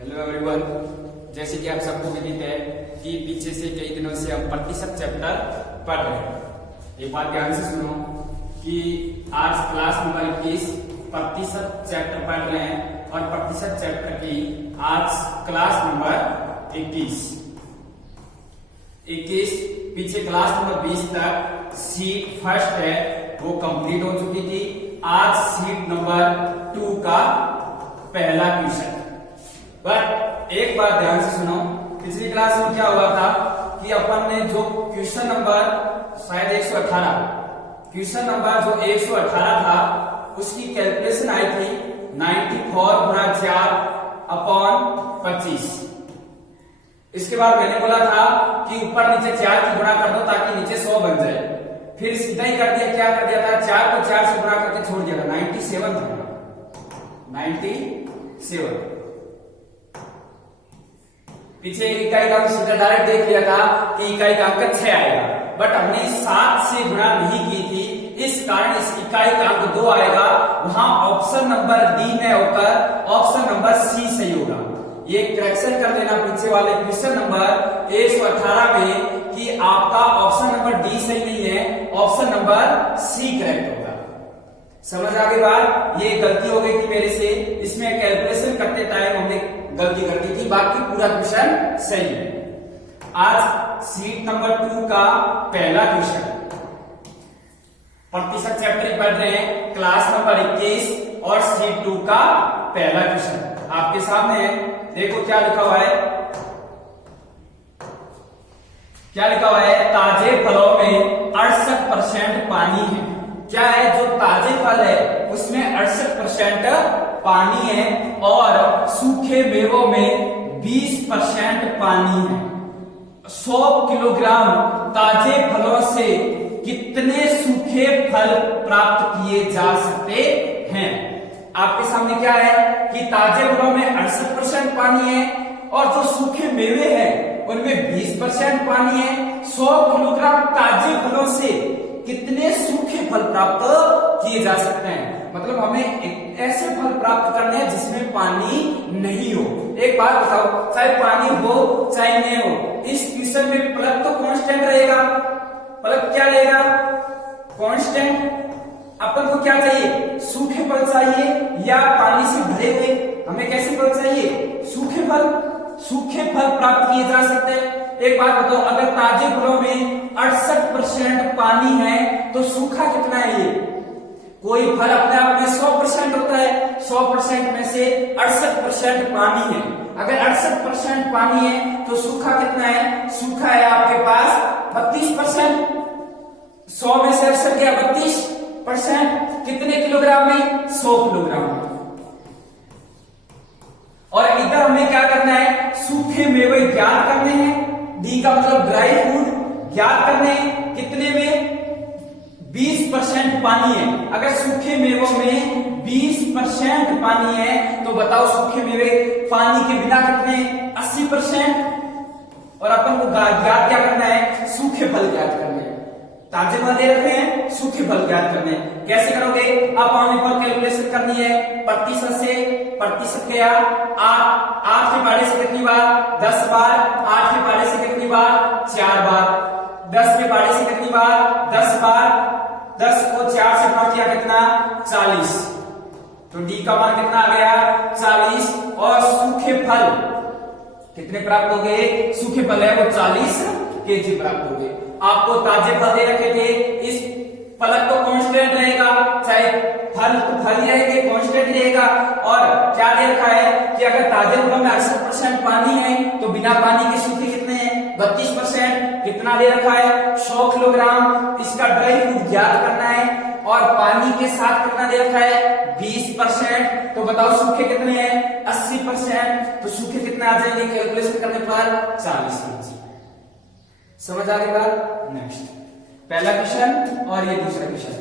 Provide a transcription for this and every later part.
Hello everyone, जैसे कि आप सबको विदित है कि पीछे से कई दिनों से हम प्रतिशत चैप्टर पढ़ रहे हैं। एक बात ध्यान से सुनो कि आज क्लास नंबर 21 प्रतिशत चैप्टर पढ़ रहे हैं और प्रतिशत चैप्टर की आज क्लास नंबर 21 पीछे क्लास नंबर 20 तक सीट फर्स्ट है वो कंप्लीट हो चुकी थी। आज सीट नंबर 2 का पहला क्वेश्चन। बट एक बात ध्यान से सुनो, पिछली क्लास में क्या हुआ था कि अपन ने जो क्वेश्चन नंबर शायद 118 क्वेश्चन नंबर जो 118 था उसकी कैलकुलेशन आई थी 94 गुणा 4 अपॉन 25। इसके बाद मैंने बोला था कि ऊपर नीचे 4 की गुणा कर दो ताकि नीचे 100 बन जाए। फिर सीधा ही कर दिया, क्या कर दिया था, 4 को 4 से गुणा करके छोड़ दिया था, 97 था, 97। पीछे इकाई का सीधा डायरेक्ट देख लिया था कि इकाई का अंक 6 आएगा, बट हमने 7 से गुणा नहीं की थी, इस कारण इस इकाई का अंक 2 आएगा। वहां ऑप्शन नंबर डी में होकर ऑप्शन नंबर सी सही होगा। ये करेक्शन कर लेना पीछे वाले क्वेश्चन नंबर 118 में कि आपका ऑप्शन नंबर डी सही नहीं है, ऑप्शन नंबर सी करेक्ट होगा। समझ आ गई बात? ये गलती हो गई थी मेरे से, इसमें कैलकुलेशन करते टाइम हमने गलती कर दी थी, बाकी पूरा क्वेश्चन सही है। आज सीट नंबर 2 का पहला क्वेश्चन, प्रतिशत चैप्टर पढ़ रहे हैं, क्लास नंबर 21 और सीट 2 का पहला क्वेश्चन आपके सामने है। देखो क्या लिखा हुआ है, क्या लिखा हुआ है, ताजे फलों में 68% पानी है। क्या है, जो ताजे फल है उसमें 68% पानी है और सूखे मेवों में 20% पानी है। 100 किलोग्राम ताजे फलों से कितने सूखे फल प्राप्त किए जा सकते हैं? आपके सामने क्या है कि ताजे फलों में 68% पानी है और जो सूखे मेवे हैं उनमें 20% पानी है। 100 किलोग्राम ताजे फलों से कितने सूखे फल प्राप्त किए जा सकते हैं? मतलब हमें ऐसे फल प्राप्त करने हैं जिसमें पानी नहीं हो। एक बात बताओ, चाहे पानी हो चाहे नहीं हो, इस क्वेश्चन में प्लग तो कांस्टेंट रहेगा। प्लग क्या रहेगा? कांस्टेंट। अपन को क्या चाहिए, सूखे फल चाहिए या पानी से भरे हुए? हमें कैसे फल चाहिए? सूखे फल। सूखे फल प्राप्त किए जा सकते हैं। एक बात बताओ, अगर ताजे फलों में 68% पानी है तो सूखा कितना है? ये कोई फल अपने आप में 100% होता है, 100% में से 68% पानी है। अगर 68% पानी है तो सूखा कितना है? सूखा है आपके पास 32%। 100 में से 68 गया 32%, कितने किलोग्राम में? 100 किलोग्राम में। और इधर हमें क्या करना है, सूखे मेवे ज्ञात करने हैं। डी का मतलब ड्राई फ्रूट ज्ञात करने हैं। कितने में? 20% पानी है। अगर सूखे मेवों में 20% पानी है तो बताओ सूखे मेवे पानी के बिना कितने? 80%। और अपन को ज्ञात क्या करना है? सूखे फल ज्ञात करने हैं। ताजे फल दे रखे हैं, सूखे फल ज्ञात करने हैं। कैसे करोगे? अब पानी पर कैलकुलेशन करनी है। प्रतिशत से प्रतिशत क्या? 8 के पारे से कितनी बार? 10 बार। 8 के पारे से कितनी बार? 4 बार। 10 के पारे से कितनी बार? 10 बार। 10 को 4 से गुणा किया कितना? 40। तो डी का मान कितना आ गया? 40। और सूखे फल कितने प्राप्त हो गए? सूखे फल है वो 40 केजी प्राप्त हो गए। आपको ताजे फल दे रखे थे, इस फलक तो कांस्टेंट रहेगा, चाहे फल तो फल ही रहेंगे, कांस्टेंट रहेगा। और क्या दे रखा है कि अगर ताजे फलों में 68% पानी है तो बिना पानी के सूखे कितने हैं? 32%। कितना दे रखा है? 100 किलोग्राम। इसका ड्राई फ्रूट ज्ञात करना है और पानी के साथ कितना दे रखा है? 20%। तो बताओ सूखे कितने हैं? 80%। तो सूखे कितने आ जाएंगे कैलकुलेशन करने पर? 40 केजी। समझ आ गई बात? नेक्स्ट पहला क्वेश्चन और ये दूसरा क्वेश्चन।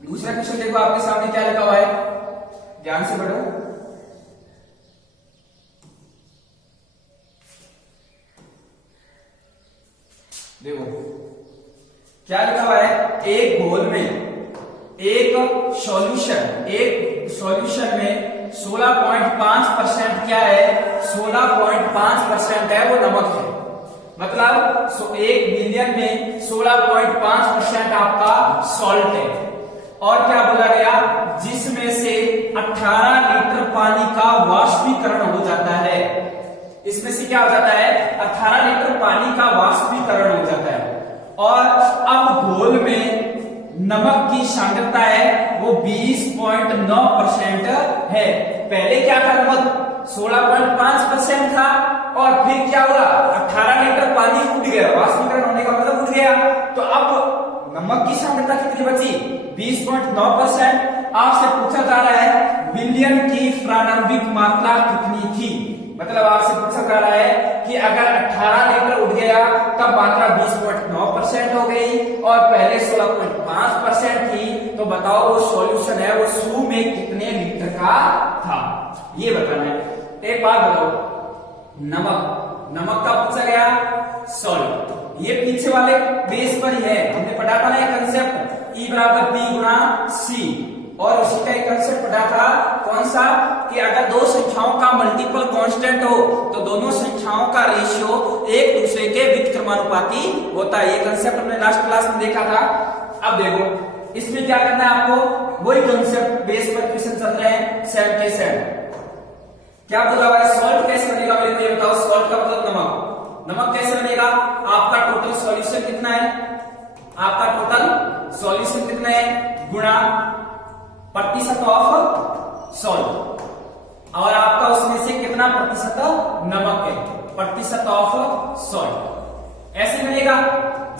दूसरा क्वेश्चन देखो आपके सामने क्या लिखा हुआ है, ध्यान से पढ़ो। देखो क्या लिखा हुआ है, एक घोल में एक सॉल्यूशन में 100 16.5% क्या है, 16.5% है वो नमक है। मतलब 1 बिलियन में 16.5% आपका सॉल्ट है। और क्या बोला गया, जिसमें से 18 लीटर पानी का वाष्पीकरण हो जाता है। इसमें से क्या हो जाता है, 18 लीटर पानी का वाष्पीकरण हो जाता है। और अब घोल में नमक की सांद्रता है वो 20.9% है। पहले क्या था, नमक 16.5% था और फिर क्या हुआ, 18 लीटर पानी उठ गया, वाष्पीकरण होने का मतलब उठ गया। तो अब नमक की सांद्रता कितनी बची, 20.9%। आपसे पूछा जा रहा है विलयन की प्रारंभिक मात्रा कितनी थी। मतलब आपसे पूछा जा रहा है कि अगर 18 लीटर उठ गया तब मात्रा 20.9% हो गई और पहले 16.5% थी, तो बताओ वो सॉल्यूशन है वो शुरू में कितने लीटर का था, ये बताना है। एक बात बताओ, नमक का पूछा गया, सॉल्ट, ये पीछे वाले बेस पर ही है। हमने पढ़ा था ना एक कंसेप्ट E बराबर P गुणा C, और उसी का एक कंसेप्ट पढ़ा था, कौन सा, कि अगर दो संख्याओं का मल्टीपल कांस्टेंट हो तो दोनों संख्याओं का रेशियो एक दूसरे के व्युत्क्रमानुपाती होता है। ये कंसेप्ट हमने लास्ट क्लास में देखा था। अब देखो इसमें क्या करना है आपको, वही कंसेप्ट बेस पर क्वेश्चन चल रहे हैं, सेम के सेम। क्या बोला हुआ है, सॉल्ट कैसे बनेगा, मेरे को ये बताओ। सॉल्ट का मतलब नमक कैसे बनेगा। आपका टोटल सॉल्यूशन कितना है, आपका टोटल सॉल्यूशन कितना है, गुणा प्रतिशत ऑफ सॉल्ट, और आपका उसमें से कितना प्रतिशत नमक है, प्रतिशत ऑफ सॉल्ट। ऐसे मिलेगा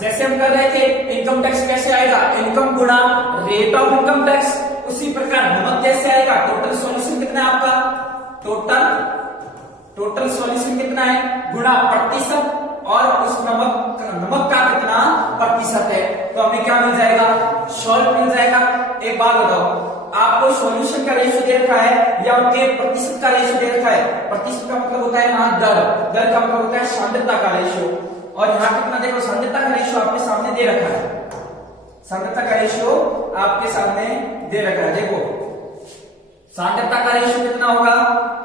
जैसे हम कर रहे थे। इनकम टैक्स कैसे आएगा, इनकम गुणा रेट ऑफ इनकम टैक्स। उसी प्रकार नमक कैसे आएगा, टोटल सॉल्यूशन कितना है आपका, टोटल सॉल्यूशन कितना है, गुणा प्रतिशत और उस नमक का कितना प्रतिशत है, तो हमें क्या मिल जाएगा, सॉल्ट मिल जाएगा। एक बात बताओ, आपको सॉल्यूशन का रेशियो दे रखा है या उनके प्रतिशत का रेशियो दे रखा है। प्रतिशत का मतलब होता है यहाँ दर का मतलब होता है सांद्रता का रेशियो, और यहाँ कितना देखो, सांद्रता का रेशियो आपके सामने दे रखा है, सांद्रता का रेशियो आपके सामने दे रखा है। देखो सांद्रता का रेशियो कितना होगा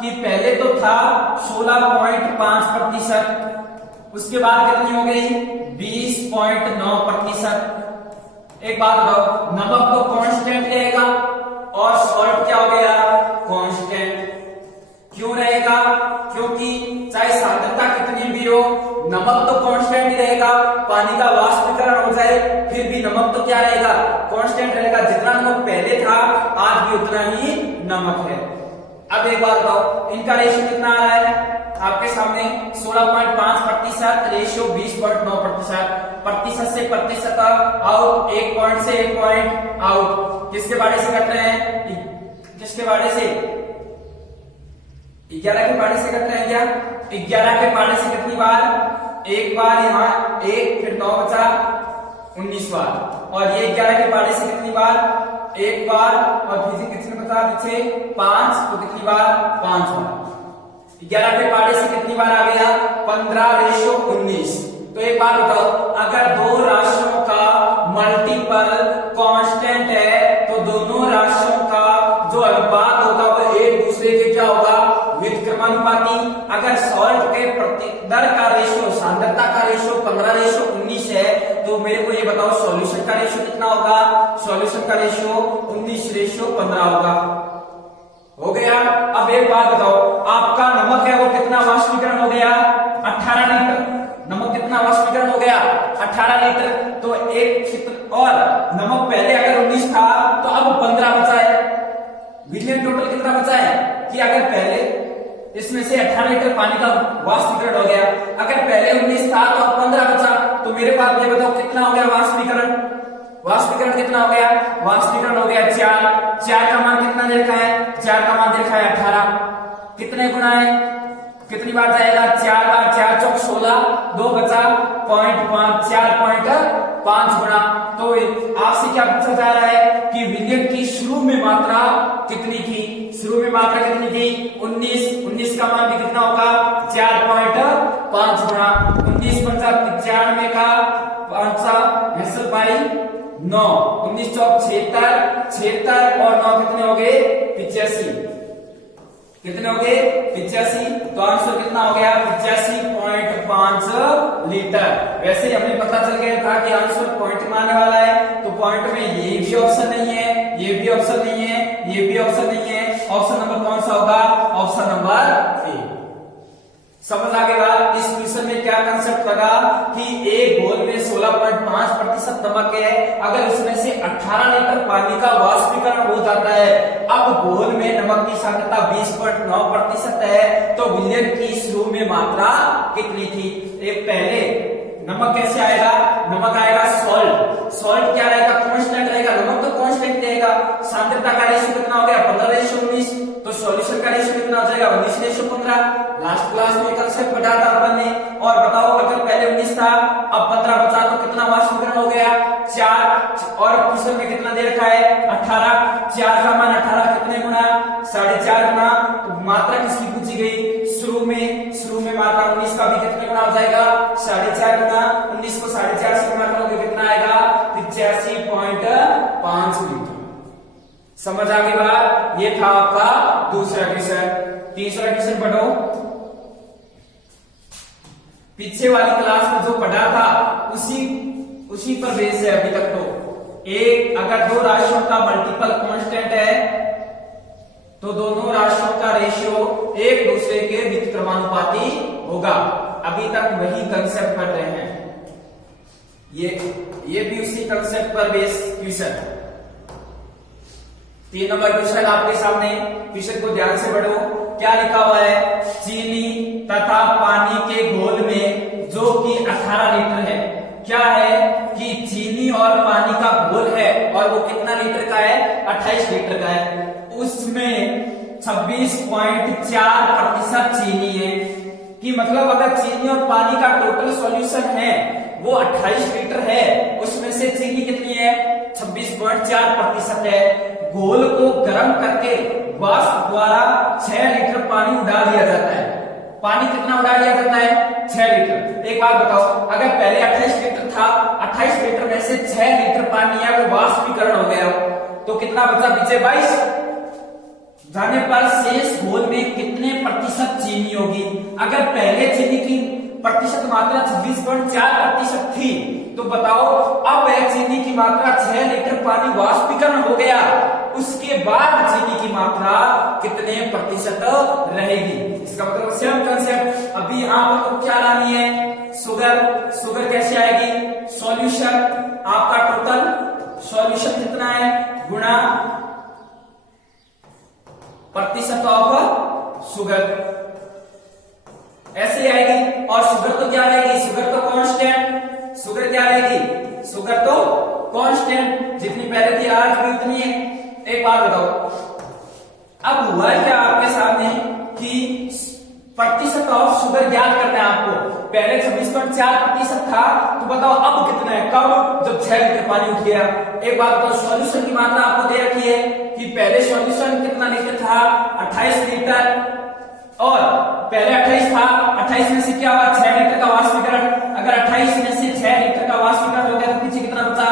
कि पहले तो था 16.5%, उसके बाद कितनी हो गई 20.9%। एक बात बताओ, नमक तो कांस्टेंट रहेगा और सॉल्ट क्या हो गया, कांस्टेंट। क्यों रहेगा, क्योंकि चाहे सांद्रता कितनी भी हो, नमक तो कांस्टेंट ही रहेगा। पानी का वाष्पीकरण हो जाए फिर भी नमक तो क्या रहेगा, कांस्टेंट रहेगा। जितना नमक पहले था आज भी उतना ही नमक है। अब एक बात बताओ, इनका रेशियो कितना आ रहा है आपके सामने, 16.5% रेशियो 20.9%। प्रतिशत से प्रतिशत आउट, एक पॉइंट से एक पॉइंट आउट। किसके बारे से कट रहे हैं, किसके बारे से, 11 के पारे से कट रहे हैं क्या, 11 के पारे से कितनी बार, एक बार यहाँ एक, फिर 9 बचा 19 बार, और ये 11 के पारे से कितनी बार, एक बार, और फिर कितने बचा पीछे 5, तो कितनी बार 5 बार। 11 के पारे से कितनी बार आ गया, 15:19। तो एक बात बताओ, अगर दो राशियों का मल्टीपल कांस्टेंट है तो दोनों राशियों का जो अनुपात होगा वो एक दूसरे के क्या होगा, व्युत्क्रमानुपाती। अगर सॉल्ट के दर का रेशियो, सांद्रता का रेशियो 15:19 है, तो मेरे को ये बताओ सॉल्यूशन का रेशियो कितना होगा, सॉल्यूशन का रेशियो 19:15 होगा। हो गया। अब एक बात बताओ, आपका नमक है वो कितना वाष्पीकरण हो गया, 18 लीटर। नमक कितना वाष्पीकरण हो गया, 18 लीटर। तो एक और नमक पहले अगर 19 था तो अब 15 बचा है। विलियन टोटल कितना बचा है कि अगर पहले इसमें से 18 लीटर पानी का वाष्पीकरण हो गया, अगर पहले 19 था तो अब 15 बचा। तो मेरे पास ये बताओ कितना हो गया वाष्पीकरण, वाष्पीकरण कितना हो गया, वाष्पीकरण हो गया 4 का मान कितना दे रखा है, 4 का मान दे रखा है 18। कितने गुना है, कितनी बार जाएगा, 4 बार, 4 चौक 16, 2 बचा 0.5, 4.5 गुना। तो आपसे क्या पूछा जा रहा है कि विलयन की शुरू में मात्रा कितनी थी, शुरू में मात्रा कितनी थी 19 का मान भी कितना होगा 4.5 गुना। 19 पंचा 95 का 5/9, 19 चौक 76 और 9 कितने हो गए 85। कितने हो गए 85, तो आंसर कितना हो गया 85.5 लीटर। वैसे ही हमें पता चल गया था कि आंसर पॉइंट में आने वाला है, तो पॉइंट में ये भी ऑप्शन नहीं है, ये भी ऑप्शन नहीं है, ये भी ऑप्शन नहीं है। ऑप्शन नंबर कौन सा होगा, ऑप्शन नंबर ए। समझ आ गया। इस क्वेश्चन में क्या कंसेप्ट लगा कि एक घोल में 16.5% नमक है, अगर उसमें से 18 लीटर पानी का वाष्पीकरण हो जाता है, अब घोल में नमक की सांद्रता 20.9% है, तो विलयन की शुरू में मात्रा कितनी थी। एक पहले नमक कैसे आएगा, नमक आएगा सॉल्ट, सॉल्ट क्या रहेगा कांस्टेंट रहेगा, नमक तो कांस्टेंट रहेगा। सांद्रता का रेशियो कितना हो गया 15:19, तो सॉल्यूशन का रेशियो कितना हो जाएगा 19:15। लास्ट क्लास में कंसेप्ट पढ़ा था अपन ने। और बताओ अगर पहले 19 था अब 15 बचा तो कितना वाष्पीकरण हो गया 4, और क्वेश्चन में कितना दे रखा है 18, 4 का मान 18 कितने गुना 4.5 गुना, तो मात्रा किसकी पूछी गई शुरू में मात्रा 19 का भी कितने गुना हो जाएगा 4.5 गुना, 19 को 4.5 से गुना करोगे कितना आएगा 85.5 लीटर। समझ आ गई बात। ये था आपका दूसरा क्वेश्चन। तीसरा क्वेश्चन पढ़ो। पीछे वाली क्लास में जो पढ़ा था उसी पर बेस है अभी तक। तो एक अगर दो राशियों का मल्टीपल कांस्टेंट है तो दोनों राशियों का रेशियो एक दूसरे के व्युत्क्रमानुपाती होगा। अभी तक वही कंसेप्ट पढ़ रहे हैं, ये भी उसी कंसेप्ट पर बेस क्वेश्चन। 3 नंबर क्वेश्चन आपके सामने, क्वेश्चन को ध्यान से पढ़ो। क्या लिखा हुआ है, चीनी तथा पानी के घोल में जो कि 18 लीटर है, क्या है कि चीनी और पानी का घोल है और वो कितना लीटर का है 28 लीटर का है, उसमें 26.4% चीनी है। कि मतलब अगर चीनी और पानी का टोटल सॉल्यूशन है वो 28 लीटर है, उसमें से चीनी कितनी है 26.4% है। घोल को गर्म करके वाष्प द्वारा 6 लीटर पानी उड़ा दिया जाता है। पानी कितना उड़ा दिया जाता है 6 लीटर। एक बात बताओ, अगर पहले 28 लीटर था, 28 लीटर में से 6 लीटर पानी है वो वाष्पीकरण हो गया, तो कितना बचा पीछे 22 जाने पर शेष घोल में कितने प्रतिशत चीनी होगी। अगर पहले चीनी की प्रतिशत मात्रा 26.4% थी, तो बताओ अब वह चीनी की मात्रा 6 लीटर पानी वाष्पीकरण हो गया, उसके बाद चीनी की मात्रा कितने प्रतिशत रहेगी। इसका मतलब सेम कंसेप्ट। अभी यहां पर क्या लानी है शुगर कैसे आएगी, सॉल्यूशन आपका टोटल सॉल्यूशन कितना है गुणा प्रतिशत ऑफ शुगर, ऐसे आएगी। और शुगर तो क्या रहेगी, शुगर तो कांस्टेंट, शुगर क्या रहेगी, शुगर तो कांस्टेंट, जितनी पहले थी आज भी उतनी है। एक बात बताओ, अब हुआ क्या आपके सामने कि प्रतिशत ऑफ शुगर ज्ञात करना है आपको। पहले 26.4% था, तो बताओ अब कितना है, कब, जब 6 लीटर पानी उठ गया। एक बात बताओ, सॉल्यूशन की मात्रा आपको दे रखी है कि पहले सॉल्यूशन कितना लीटर था 28 लीटर, और पहले 28 था, 28 में से क्या हुआ 6 लीटर का वाष्पीकरण। अगर 28 में से 6 लीटर का वाष्पीकरण हो गया तो पीछे कितना बचा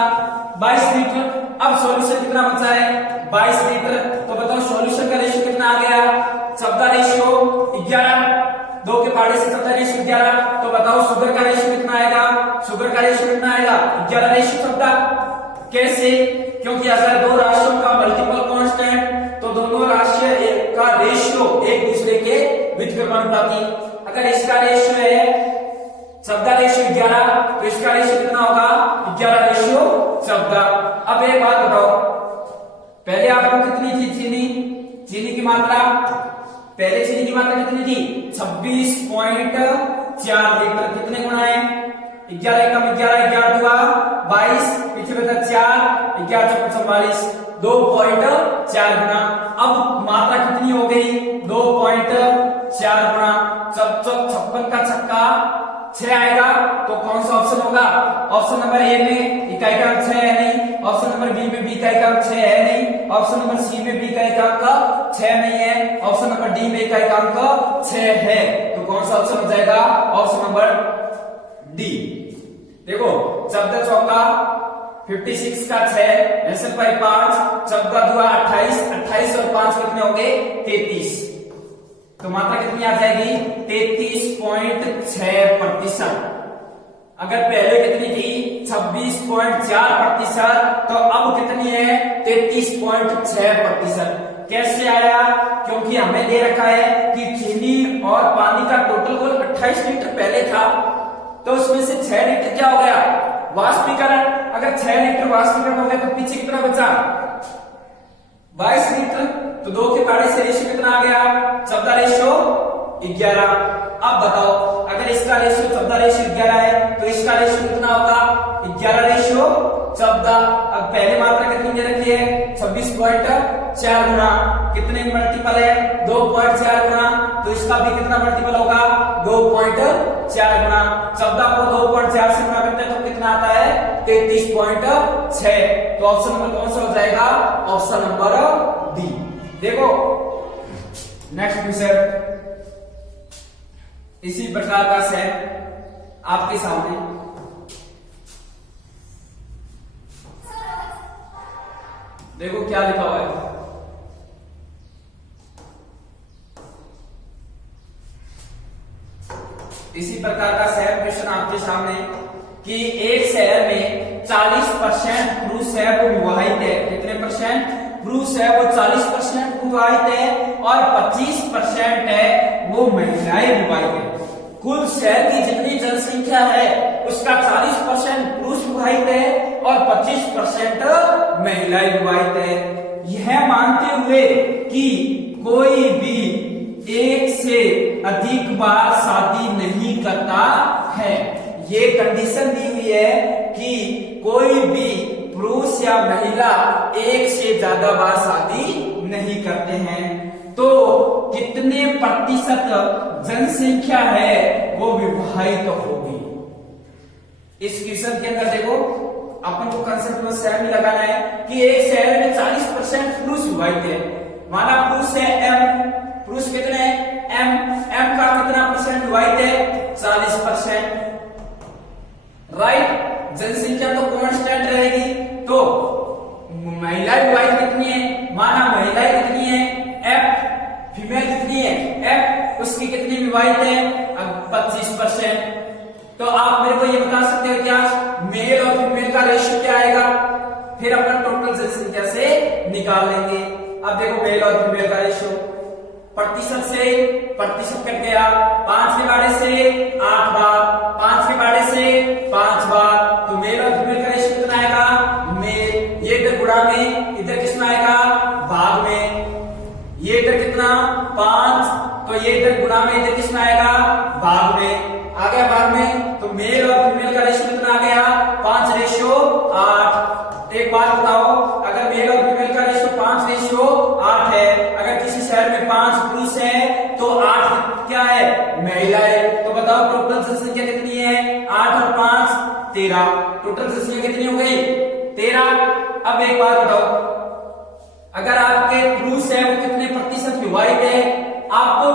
22 लीटर। अब सॉल्यूशन कितना बचा है 22 लीटर, तो बताओ सॉल्यूशन का रेशियो कितना आ गया 14:11, 2 के पहाड़े से 14:11, तो बताओ शुगर का रेशियो कितना आएगा, शुगर का रेशियो कितना आएगा 11:14। कैसे, क्योंकि अगर दो राशियों का मल्टीपल कांस्टेंट तो दोनों राशियों का रेशियो एक दूसरे के व्युत्क्रमानुपाती। अगर इसका रेशियो है 14:11 तो इसका रेशियो कितना होगा 11:14। अब एक बात बताओ, पहले आपको कितनी थी चीनी की मात्रा, पहले चीनी की मात्रा कितनी थी 26.4 लीटर, कितने गुना है 11 कम 11, 11 दुआ 22, पीछे बचा 4, 11 चौक 44, 2.4 गुना। अब मात्रा कितनी हो गई 2.4 गुना, 56 का छक्का 6 आएगा, तो कौन सा ऑप्शन होगा, ऑप्शन नंबर ए में इकाई का 6 है नहीं, ऑप्शन नंबर बी में बी इकाई का 6 है नहीं, ऑप्शन नंबर सी में बी इकाई का 6 नहीं है, ऑप्शन नंबर डी में इकाई का 6 है, तो कौन सा ऑप्शन हो जाएगा ऑप्शन नंबर डी। देखो 14 चौका 56 का 6, ऐसे 5, 14 दुआ 28, 28 और 5 कितने हो गए 33। तो मात्रा कितनी आ जाएगी 33.6%। अगर पहले कितनी थी 26.4%, तो अब कितनी है 33.6%। कैसे आया? क्योंकि हमें दे रखा है कि चीनी और पानी का टोटल कुल 28 लीटर पहले था, तो उसमें से 6 लीटर क्या हो गया वाष्पीकरण। अगर 6 लीटर वाष्पीकरण हो गया तो पीछे कितना बचा 22 लीटर। तो 2 के पाड़े से रेशियो कितना आ गया 14:11। अब बताओ अगर इसका रेशियो 14:11 है तो इसका रेशियो कितना होगा 11:14। अब पहले मात्रा कितनी दे रखी है 26.4 गुना, कितने मल्टीपल है 2.4 गुना, तो इसका भी कितना मल्टीपल होगा 2.4 गुना। 14 को 2.4 से गुना करते हैं तो कितना आता है 33.6। तो ऑप्शन नंबर कौन सा हो जाएगा ऑप्शन नंबर डी। देखो नेक्स्ट क्वेश्चन इसी प्रकार का सेट आपके सामने। देखो क्या लिखा हुआ है, इसी प्रकार का सेम क्वेश्चन आपके सामने कि एक शहर में 40% पुरुष है वो विवाहित है। कितने परसेंट पुरुष है वो 40% विवाहित है और 25% है वो महिलाएं विवाहित है। कुल शहर की जितनी जनसंख्या है उसका 40% पुरुष विवाहित है और 25% महिलाएं विवाहित है। यह मानते हुए कि कोई भी एक से अधिक बार शादी नहीं करता है। ये कंडीशन दी हुई है कि कोई भी पुरुष या महिला एक से ज्यादा बार शादी नहीं करते हैं। तो कितने प्रतिशत जनसंख्या है वो विवाहित होगी। इस क्वेश्चन के अंदर देखो अपन को कंसेप्ट में सेम ही लगाना है कि एक शहर में 40% पुरुष विवाहित है। माना पुरुष है एम, पुरुष कितने हैं एम का कितना परसेंट विवाहित है 40%, राइट। जनसंख्या तो कांस्टेंट रहेगी, तो महिलाएं विवाहित कितनी है, माना महिलाएं कितनी है एफ, फीमेल कितनी है एफ, उसकी कितनी विवाहित है 25%। तो आप मेरे को ये बता सकते हो क्या मेल और फीमेल का रेशियो क्या आएगा, फिर अपन टोटल जनसंख्या से निकाल लेंगे। अब देखो मेल और फीमेल का रेशियो प्रतिशत से प्रतिशत कट गया, 5 के बारे से 8 बार, 5 के बारे से 5 बार, तो मेल और फीमेल का रेशियो कितना आएगा मेल, ये इधर गुणा में इधर कितना आएगा भाग में, ये इधर कितना 5, तो ये इधर गुणा में इधर कितना आएगा भाग में, आ गया भाग में। तो मेल और फीमेल का रेशियो कितना आ गया 5:8। एक बात बताओ अगर मेल और फीमेल का रेशियो 5:8 है, अगर किसी शहर में 5 पुरुष है तो 8 क्या है महिलाएं, तो बताओ टोटल जनसंख्या कितनी है 8 और 5 13, टोटल जनसंख्या कितनी हो गई 13। अब एक बात बताओ अगर आपके पुरुष है वो कितने प्रतिशत विवाहित है, आपको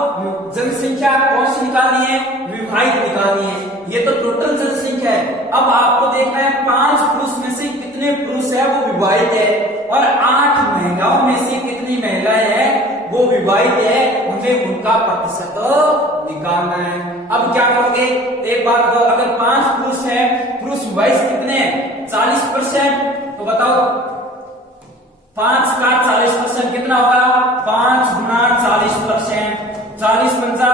जनसंख्या कौन सी निकालनी है विवाहित निकालनी है, ये तो टोटल जनसंख्या है। अब आपको देखना है 5 पुरुष में से कितने पुरुष है वो विवाहित है और 8 महिलाओं में से कितनी महिलाएं हैं वो विवाहित है, मुझे उनका प्रतिशत निकालना है। अब क्या करोगे एक बात बताओ अगर 5 पुरुष है, पुरुष विवाहित कितने 40%, तो बताओ 5 का 40% कितना होगा 5 गुना 40%, 40 पंजा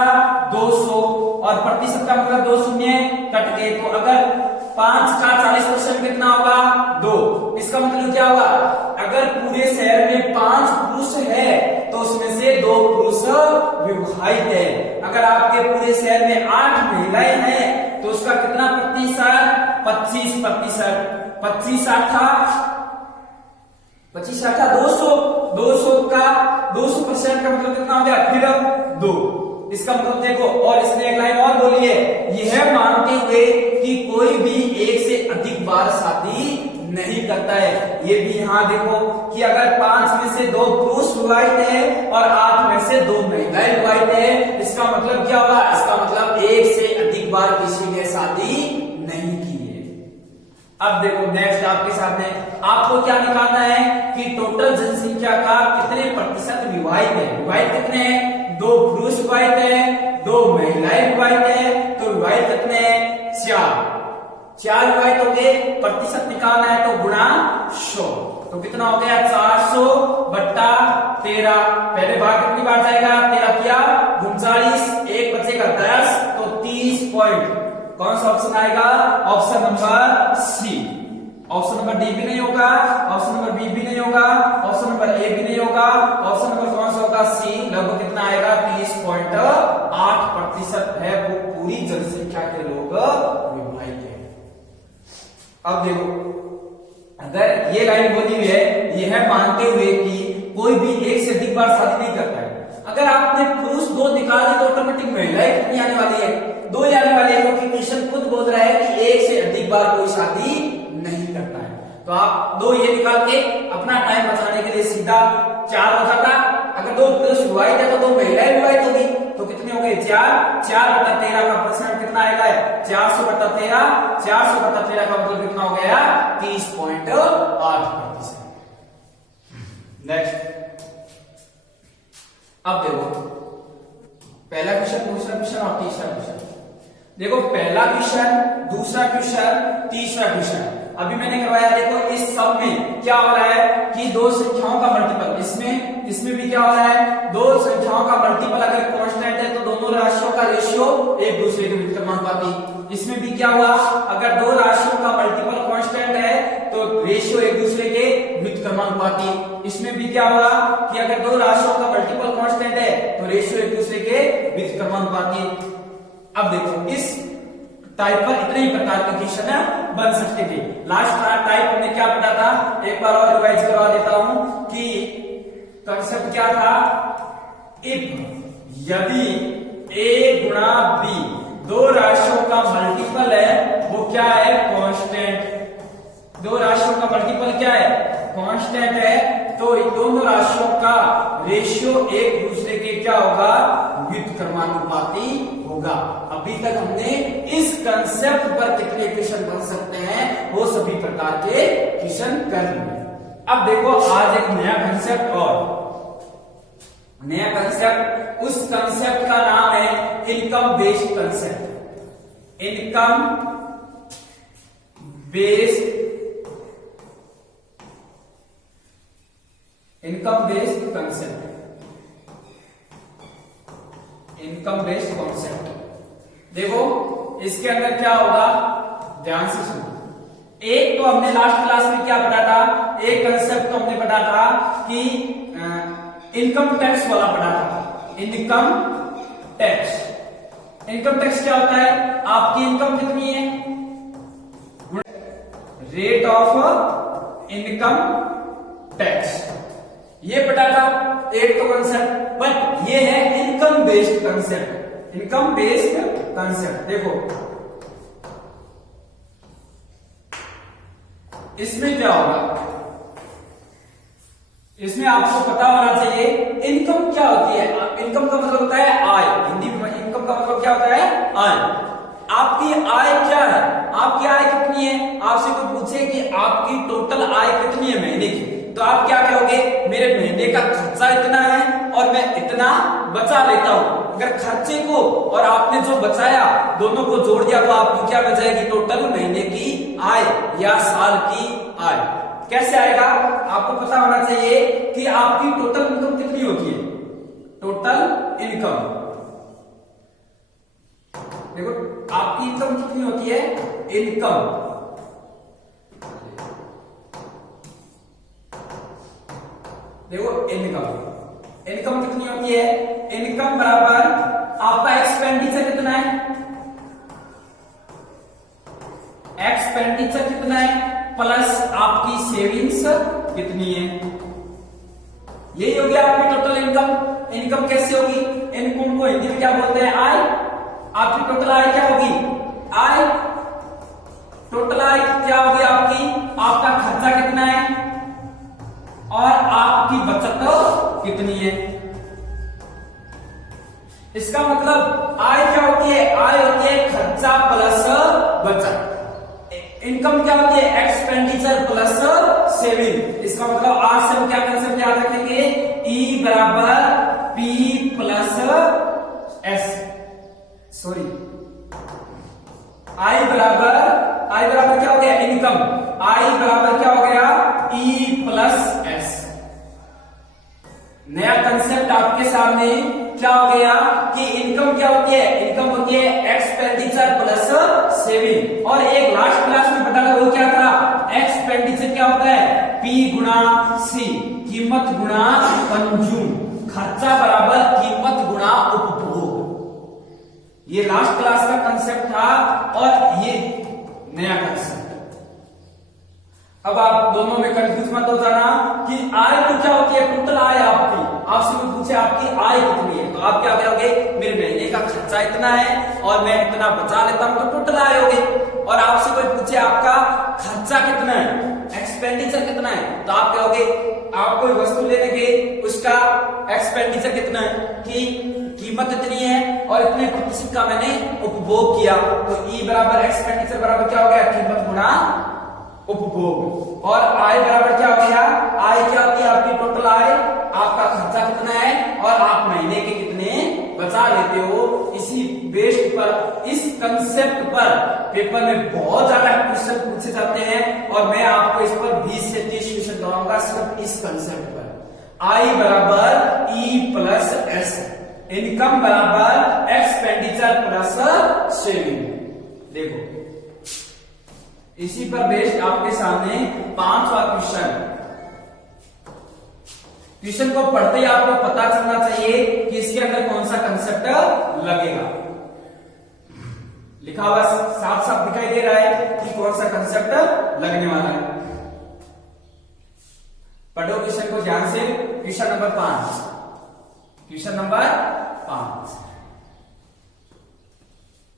200 और प्रतिशत का मतलब 2 शून्य कट गए, तो अगर 5 का 40% कितना होगा 2, इसका मतलब क्या होगा अगर पूरे शहर में 5 पुरुष है तो उसमें से 2 पुरुष विवाहित है। अगर आपके पूरे शहर में 8 महिलाएं हैं तो उसका कितना प्रतिशत 25%, 25 8 200, 200 का 200% का मतलब कितना हो गया फिर 2, इसका मतलब देखो। और इसने एक लाइन और बोली है यह मानते हुए कि कोई भी एक से अधिक बार शादी नहीं करता है। ये भी यहाँ देखो कि अगर 5 में से 2 पुरुष विवाहित है और 8 में से 2 महिलाएं विवाहित है, इसका मतलब क्या होगा, इसका मतलब एक से अधिक बार किसी ने शादी नहीं की है। अब देखो नेक्स्ट आपके सामने आपको क्या निकालना है कि टोटल जनसंख्या का कितने प्रतिशत विवाहित है। विवाहित कितने हैं 2 पुरुष विवाहित है, 2 महिलाएं विवाहित है, तो विवाहित कितने हैं? 4 विवाहित हो गए, प्रतिशत निकालना है तो गुणा 100, तो कितना हो गया? 400 बट्टा 13। पहले भाग कितनी बार जाएगा? 13 किया 39, एक बचेगा 10, तो 30 पॉइंट। कौन सा ऑप्शन आएगा? Option number C. Option number D भी नहीं होगा, ऑप्शन नंबर बी भी नहीं होगा, ऑप्शन नंबर ए भी नहीं होगा, ऑप्शन नंबर कौन सा होगा? सी। लगभग कितना आएगा? 30.8% है वो पूरी जनसंख्या के लोग विवाहित है। अब देखो, अगर ये लाइन बोली हुई है, ये है मानते हुए कि कोई भी एक से अधिक बार शादी नहीं करता है। अगर आपने पुरुष 2 निकाल दिए तो ऑटोमेटिक महिलाएं कितनी आने वाली है? 2 ही आने वाली है, क्योंकि क्वेश्चन खुद बोल रहा है कि एक से अधिक बार कोई शादी नहीं करता है। तो आप 2 ये निकाल के अपना टाइम बचाने के लिए सीधा 4 हो जाता। अगर 2 पुरुष विवाहित है तो 2 महिलाएं विवाहित होगी, तो कितने हो गए? 4 बटा 13 का परसेंट कितना आएगा? 400 बटा 13, 400 बटा 13 का मतलब कितना हो गया? 30.8%। नेक्स्ट, अब देखो पहला क्वेश्चन, दूसरा क्वेश्चन और तीसरा क्वेश्चन। देखो पहला क्वेश्चन, दूसरा क्वेश्चन, तीसरा क्वेश्चन अभी मैंने करवाया। देखो इस सब में क्या हो रहा है कि 2 संख्याओं का मल्टीपल, इसमें भी क्या हो रहा है? 2 संख्याओं का मल्टीपल अगर कांस्टेंट है तो दोनों राशियों का रेशियो एक दूसरे के व्युत्क्रमानुपाती। इसमें भी क्या हुआ? अगर 2 राशियों का मल्टीपल कांस्टेंट है तो रेशियो एक दूसरे के व्युत्क्रमानुपाती। इसमें भी क्या हुआ कि अगर 2 राशियों का मल्टीपल कांस्टेंट है तो रेशियो एक दूसरे के व्युत्क्रमानुपाती। अब देखो इस टाइप पर इतने ही प्रकार के क्वेश्चन बन सकते थे। लास्ट टाइप हमने क्या पढ़ा था? एक बार और रिवाइज करवा देता हूं कि कंसेप्ट क्या था? इफ यदि a गुणा b 2 राशियों का मल्टीपल है, वो क्या है? कांस्टेंट। 2 राशियों का मल्टीपल क्या है? कांस्टेंट है, तो इन दोनों राशियों का रेशियो एक दूसरे के क्या होगा? व्युत्क्रमानुपाती होगा। अभी तक हमने इस कंसेप्ट पर कितने क्वेश्चन बन सकते हैं वो सभी प्रकार के क्वेश्चन कर लिए। अब देखो आज एक नया कंसेप्ट, और नया कंसेप्ट, उस कंसेप्ट का नाम है income based concept. Income based concept, income based concept. देखो इसके अंदर क्या होगा, ध्यान से सुनो। एक तो हमने लास्ट क्लास में क्या पढ़ा था? एक कंसेप्ट तो हमने पढ़ा था कि इनकम टैक्स वाला पढ़ा था। इनकम टैक्स, इनकम टैक्स क्या होता है? आपकी इनकम कितनी है, रेट ऑफ इनकम टैक्स, ये पढ़ा था एक तो कंसेप्ट। बट ये है income based concept. Income based concept देखो इसमें क्या होगा, इसमें आपको पता होना चाहिए इनकम क्या होती है। इनकम का मतलब होता है आय, हिंदी में इनकम का मतलब क्या होता है? आय। आपकी आय क्या है, आपकी आय कितनी है? आपसे कोई पूछे कि आपकी टोटल आय कितनी है महीने की, तो आप क्या कहोगे? मेरे महीने का खर्चा इतना है और मैं इतना बचा लेता हूं। अगर खर्चे को और आपने जो बचाया दोनों को जोड़ दिया तो आपको क्या बचाएगी? टोटल महीने की आय या साल की आय। कैसे आएगा? आपको पता होना चाहिए कि आपकी टोटल इनकम कितनी होती है। टोटल इनकम देखो, आपकी इनकम कितनी होती है? इनकम देखो, इनकम कितनी होती है? इनकम बराबर आपका एक्सपेंडिचर कितना है, एक्सपेंडिचर कितना है प्लस आपकी सेविंग्स कितनी है, यही होगी आपकी टोटल इनकम। इनकम कैसे होगी? इनकम को हिंदी में क्या बोलते हैं? आय। आपकी टोटल आय क्या होगी? आय। टोटल आय क्या होगी आपकी? आपका खर्चा कितना है और आपकी बचत कितनी है। इसका मतलब आय क्या होती है? आय होती है खर्चा प्लस बचत। इनकम क्या होती है? Expenditure plus saving. इसका मतलब आज से हम क्या कंसेप्ट याद रखेंगे? ई बराबर P plus S, sorry I बराबर क्या हो गया, इनकम, आई बराबर क्या हो गया, ई प्लस एस। नया कंसेप्ट आपके सामने क्या हो गया कि इनकम क्या होती है, इनकम होती है एक्सपेंडिचर प्लस सेविंग। और एक लास्ट क्लास में बताया वो क्या था, एक्सपेंडिचर क्या होता है, पी गुणा सी, कीमत गुणा कंज्यूम, खर्चा बराबर कीमत गुणा उपभोग। ये लास्ट क्लास का कंसेप्ट था और ये नया कंसेप्ट। अब आप दोनों में कंफ्यूज मत हो जाना कि आय तो क्या होती है, टोटल आय आपकी, आपसे कोई पूछे आपकी आय कितनी है तो आप क्या कहोगे, मेरे महीने का खर्चा इतना है और मैं इतना बचा लेता हूं तो टोटल आय होगी। और आपसे कोई पूछे आपका खर्चा कितना है, एक्सपेंडिचर कितना है, तो आप कहोगे आप कोई वस्तु लेने गए उसका एक्सपेंडिचर कितना है कि कीमत इतनी है और इतने प्रतिशत का मैंने उपभोग किया, तो ई बराबर एक्सपेंडिचर बराबर क्या हो गया, कीमत गुणा उपभोग। और आय बराबर क्या हो गया, आय क्या होती है आपकी टोटल आय, आपका खर्चा कितना है और आप महीने के कितने बचा लेते हो। इसी बेस्ड पर, इस कंसेप्ट पर पेपर में बहुत ज्यादा क्वेश्चन पूछे जाते हैं और मैं आपको इस पर 20 से 30 क्वेश्चन कराऊंगा सिर्फ इस कंसेप्ट पर। आई बराबर ई प्लस एस, इनकम बराबर एक्सपेंडिचर प्लस सेविंग। देखो इसी पर बेस्ड आपके सामने 5वां क्वेश्चन को पढ़ते ही आपको पता चलना चाहिए कि इसके अंदर कौन सा कंसेप्ट लगेगा। लिखा हुआ साफ साफ दिखाई दे रहा है कि कौन सा कंसेप्ट लगने वाला है। पढ़ो क्वेश्चन को ध्यान से। क्वेश्चन नंबर 5, क्वेश्चन नंबर 5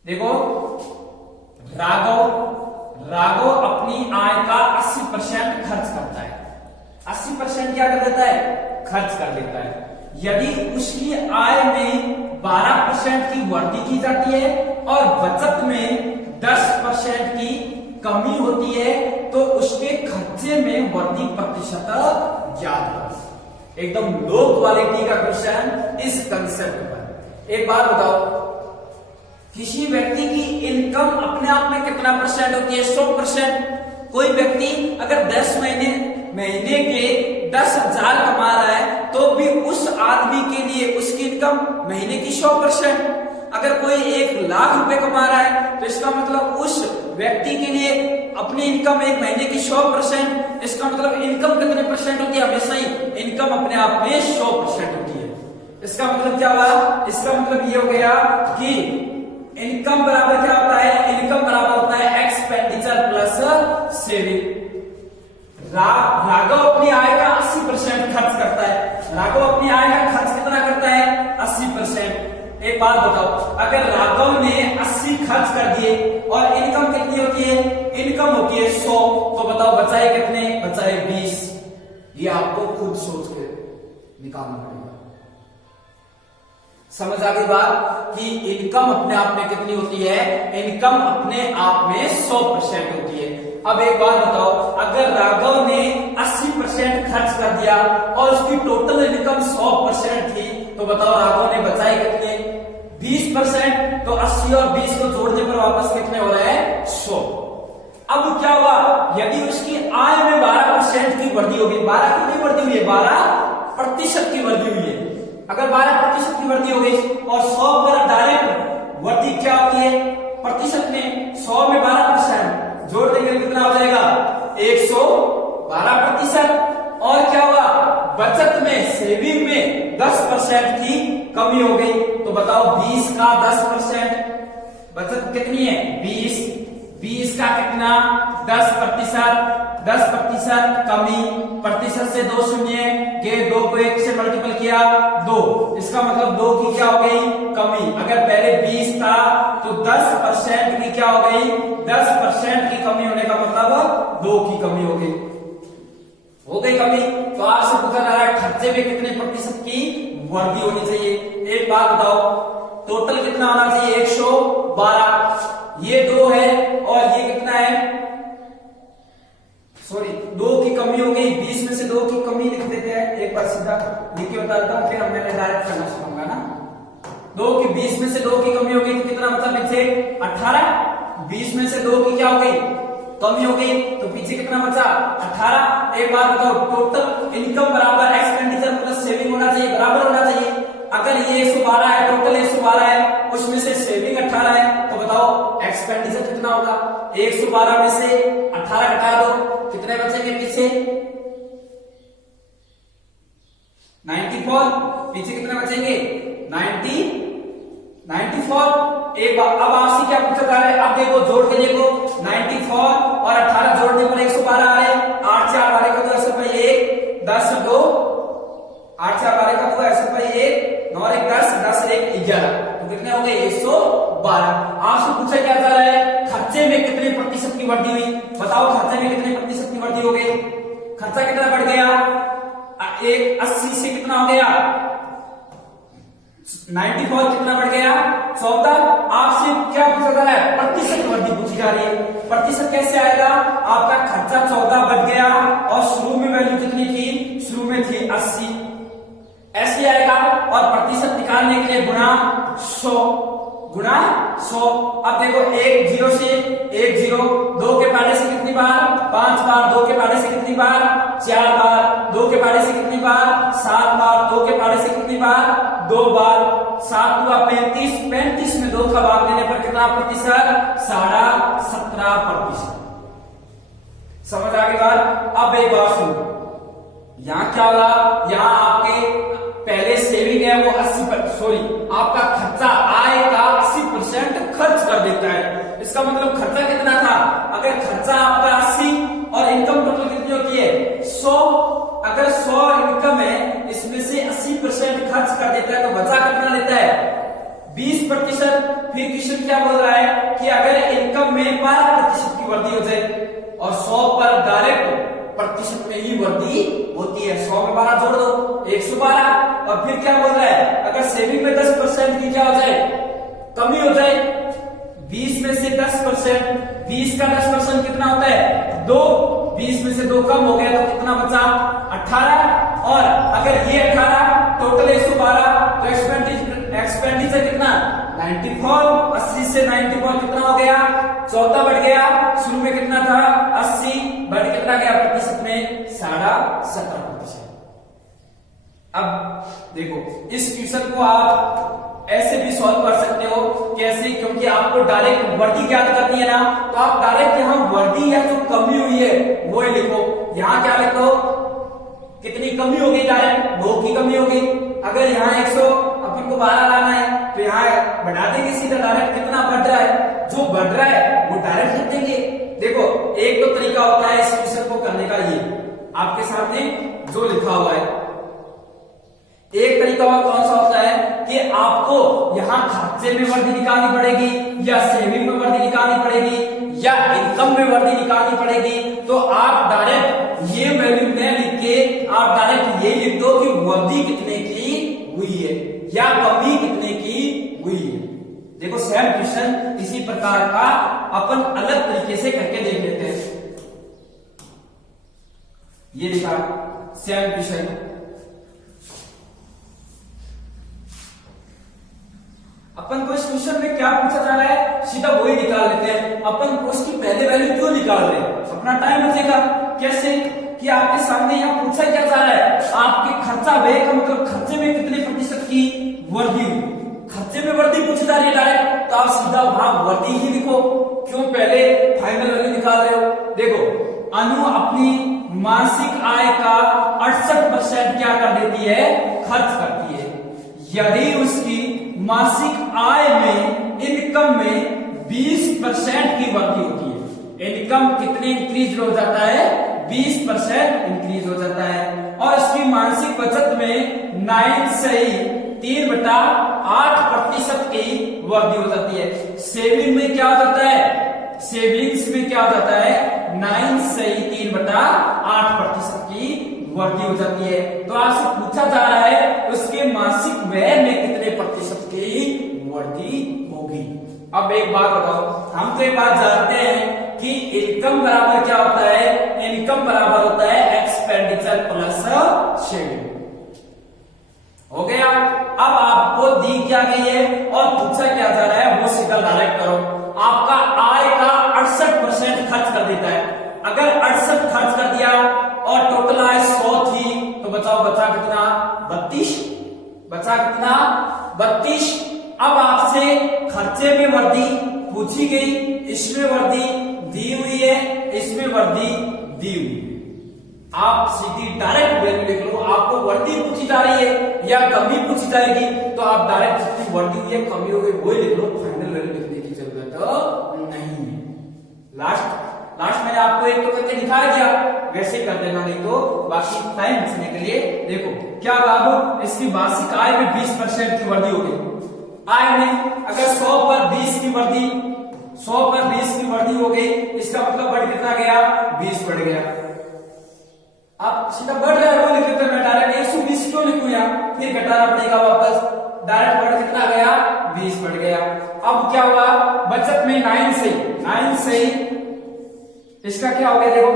देखो, राघव अपनी आय का 80% खर्च करता है। 80% क्या कर देता है, खर्च कर देता है। यदि उसकी आय में 12% की वृद्धि की जाती है और बचत में 10% की कमी होती है तो उसके खर्चे में वृद्धि प्रतिशत ज्ञात करो। एकदम लो क्वालिटी का क्वेश्चन इस कंसेप्ट पर। एक बात बताओ, किसी व्यक्ति की इनकम अपने आप में कितना परसेंट होती है, 100%। कोई व्यक्ति अगर 10 महीने के 10,000 कमा रहा है तो भी उस आदमी के लिए उसकी इनकम महीने की 100%। अगर कोई 1 लाख रुपए कमा रहा है तो इसका मतलब उस व्यक्ति के लिए अपनी इनकम एक महीने की 100%। इसका मतलब इनकम कितने परसेंट होती है, हमेशा ही इनकम अपने आप में 100% होती है। इसका मतलब क्या हुआ, इसका मतलब ये हो गया कि इनकम बराबर क्या होता है, इनकम बराबर होता है एक्सपेंडिचर प्लस सेविंग। राघव अपनी आय का 80% खर्च करता है। राघव अपनी आय का खर्च कितना करता है, 80%। एक बात बताओ, अगर राघव ने 80 खर्च कर दिए और इनकम कितनी होती है, इनकम होती है 100, तो बताओ बचाए कितने, बचाए 20। ये आपको खुद सोच के निकालना पड़ेगा। समझ आ गई बात कि इनकम अपने आप में कितनी होती है, इनकम अपने आप में 100% होती है। अब एक बात बताओ, अगर राघव ने 80% खर्च कर दिया और उसकी टोटल इनकम 100% थी तो बताओ राघव ने बचाए कितने, 20%। तो 80 और 20 को जोड़ने पर वापस कितने हो रहे हैं, 100। अब क्या हुआ, यदि उसकी आय में 12% की वृद्धि होगी, 12 कितनी वृद्धि हुई है, 12% की वृद्धि हुई है। अगर 12% की वृद्धि हो गई और 100 पर डायरेक्ट वृद्धि क्या होती है प्रतिशत में, 100 में 12% जोड़ देंगे कितना हो जाएगा, 112%। और क्या हुआ, बचत में, सेविंग में 10% की कमी हो गई, तो बताओ 20 का 10%, बचत कितनी है 20 का कितना 10%, 10% कमी, प्रतिशत से 2 शून्य गए, 2 को 1 से मल्टीपल किया 2, इसका मतलब 2 की क्या हो गई, कमी। अगर पहले 20 था तो 10% की क्या हो गई, 10% की कमी होने का मतलब 2 की कमी हो गई कमी। तो आपसे पूछा जा रहा है खर्चे में कितने प्रतिशत की वृद्धि होनी चाहिए। एक बात बताओ, टोटल कितना होना चाहिए, 112, ये 2 है और ये कितना है, सॉरी 2 की कमी हो गई, 20 में से 2 की कमी लिख देते हैं। एक बार सीधा लिख के बता देता हूं, फिर मैंने डायरेक्ट करना शुरू होगा ना। 2 की 20 में से 2 की कमी हो गई तो कितना बचा पीछे 18। 20 में से 2 की क्या हो गई कमी हो गई तो पीछे कितना बचा 18। एक बात बताओ, टोटल इनकम बराबर एक्सपेंडिचर प्लस सेविंग होना चाहिए, बराबर होना चाहिए। अगर ये 112 है, टोटल 112 है, उसमें से सेविंग 18 है, तो बताओ एक्सपेंडिचर कितना होगा। 112 में से 18 घटा दो, कितने बचेंगे पीछे 94। पीछे कितने बचेंगे 94। एक बार अब आपसे क्या पूछा जा रहा है, अब देखो जोड़ के देखो 94 और 18 जोड़ने पर 112 आ रहे हैं। 8 4 12 का 10 रुपए 1 10 2, 8 4 12 का 10 रुपए 1 9 1 10 10 1 11, तो कितने हो गए 112। आपसे पूछा क्या जा रहा है, खर्चे में कितने प्रतिशत की वृद्धि हुई, बताओ खर्चे में कितने प्रतिशत की वृद्धि हो गई। खर्चा कितना बढ़ गया, 80 से कितना हो गया 94, कितना बढ़ गया 14। आपसे क्या पूछा जा रहा है, प्रतिशत वृद्धि पूछी जा रही है। प्रतिशत कैसे आएगा, आपका खर्चा 14 बढ़ गया और शुरू में वैल्यू कितनी थी, शुरू में थी 80, ऐसे आएगा। और प्रतिशत निकालने के लिए गुणा 100। अब देखो 1 0 से 1 0, 2 के पाड़े से कितनी बार 5 बार, 2 के पाड़े से कितनी बार 4 बार, 2 के पाड़े से कितनी बार 7 बार, 2 के पाड़े से कितनी बार 2 बार, 7 हुआ 35, 35 में 2 का भाग देने पर कितना प्रतिशत 17.5%। समझ आ गई बात। अब एक बात सुनो, यहां क्या होगा, यहां आपके पहले सेविंग है वो 80, आपका खर्चा आय का 80% खर्च कर देता है। इसका मतलब खर्चा कितना था, अगर खर्चा आपका 80 और इनकम टोटल कितनी होती है 100, अगर 100 इनकम है इसमें से 80% खर्च कर देता है तो बचा कितना लेता है 20%। फिर क्वेश्चन क्या बोल रहा है कि अगर इनकम में 12% की वृद्धि हो जाए और 100 पर डायरेक्ट प्रतिशत में ही वृद्धि होती है, 100 में 12 जोड़ दो 112। और फिर क्या बोल रहा है, अगर सेविंग में 10% की क्या हो जाए कमी हो जाए, 20 में से 10%, 20 का 10% कितना होता है 2, 20 में से 2 कम हो गया तो कितना बचा 18। और अगर ये 18 टोटल 112 तो एक्सपेंडिचर कितना 94, 80 से 94 कितना हो गया 14 बढ़ गया, शुरू में कितना था 80 बढ़ कितना गया प्रतिशत में 17.5%। अब देखो इस क्वेश्चन को आप ऐसे भी सॉल्व कर सकते हो, कैसे, क्योंकि आपको डायरेक्ट वृद्धि ज्ञात करनी है ना, तो आप डायरेक्ट यहाँ वृद्धि या जो कमी हुई है वो ही लिखो। यहाँ क्या लिखो, कितनी कमी हो गई, डायरेक्ट 2 की कमी हो गई। अगर यहाँ 100 अपन को 12 लाना है तो यहाँ बढ़ा देंगे सीधा, डायरेक्ट कितना बढ़ रहा है, जो बढ़ रहा है वो डायरेक्ट लिख देंगे। देखो एक तो तरीका होता है इस क्वेश्चन को करने का, ये आपके सामने जो लिखा हुआ है। एक तरीका और कौन सा होता है कि आपको यहाँ खर्चे में वृद्धि निकालनी पड़ेगी या सेविंग में वृद्धि निकालनी पड़ेगी या इनकम में वृद्धि निकालनी पड़ेगी, तो आप डायरेक्ट ये वैल्यू न लिख के आप डायरेक्ट ये लिख दो कि वृद्धि कितने की हुई है या कमी कितने की हुई है। देखो सेम क्वेश्चन इसी प्रकार का अपन अलग तरीके से करके देख लेते हैं। ये लिखा सेम क्वेश्चन, अपन को इस क्वेश्चन में क्या पूछा जा रहा है सीधा वही निकाल लेते हैं। अपन को उसकी पहले वैल्यू क्यों निकाल रहे हैं, अपना टाइम बचेगा। कैसे कि आपके सामने यहाँ पूछा क्या जा रहा है, आपके खर्चा व्यय का मतलब खर्चे में कितने प्रतिशत की वृद्धि हुई, खर्चे में वृद्धि पूछी जा रही है डायरेक्ट, तो आप सीधा वहां वृद्धि ही लिखो, क्यों पहले फाइनल वैल्यू निकाल रहे हो। देखो अनु अपनी मासिक आय का 68% क्या कर देती है, खर्च करती है। यदि उसकी मासिक आय में इनकम में 20% की वृद्धि होती है, इनकम कितने इंक्रीज हो जाता है 20% इंक्रीज हो जाता है, और इसकी मासिक बचत में 9 से 3/8% की वृद्धि हो जाती है। सेविंग में क्या हो जाता है, सेविंग्स में क्या हो जाता है 9 से 3/8% की वृद्धि हो जाती है। तो आपसे पूछा जा रहा है उसके मासिक व्यय में कितने प्रतिशत की वृद्धि होगी। अब एक बात बताओ, हम तो एक बात जानते हैं कि इनकम बराबर क्या होता है, इनकम बराबर होता है एक्सपेंडिचर प्लस सेविंग। हो गया। अब आपको दी आ गई है और पूछा क्या जा रहा है वो सीधा डायरेक्ट करो। आपका आय का 68% खर्च कर देता है। अगर 68 खर्च कर दिया और टोटल आय 100 थी तो बताओ बचा कितना? 32। बचा कितना? 32। अब आपसे खर्चे में वृद्धि पूछी गई, इसमें वृद्धि दी हुई है, इसमें वृद्धि दी हुई है। आप सीधी डायरेक्ट वैल्यू लिख लो। आपको वृद्धि पूछी जा रही है या कमी पूछी जाएगी तो आप डायरेक्ट जितनी वृद्धि हुई है कमी हो गई वही लिख लो, फाइनल वैल्यू लिखने की जरूरत नहीं है। लास्ट में आपको एक तो करके दिखाया गया, वैसे कर देना, नहीं तो बाकी टाइम बचने के लिए देखो क्या अब इसकी वार्षिक आय में 20% की वृद्धि हो गई। आय में अगर 100 पर 20 की वृद्धि, 100 पर 20 की वृद्धि हो गई, इसका मतलब बढ़ कितना गया? 20 बढ़ गया। आप सीधा बढ़ रहा है वो लिख लेते हैं, डायरेक्ट 120 क्यों लिखूं यहाँ, फिर घटाना पड़ेगा वापस। डायरेक्ट बढ़ कितना गया? 20 बढ़ गया। अब क्या हुआ? बचत में 9 से इसका क्या हो गया? देखो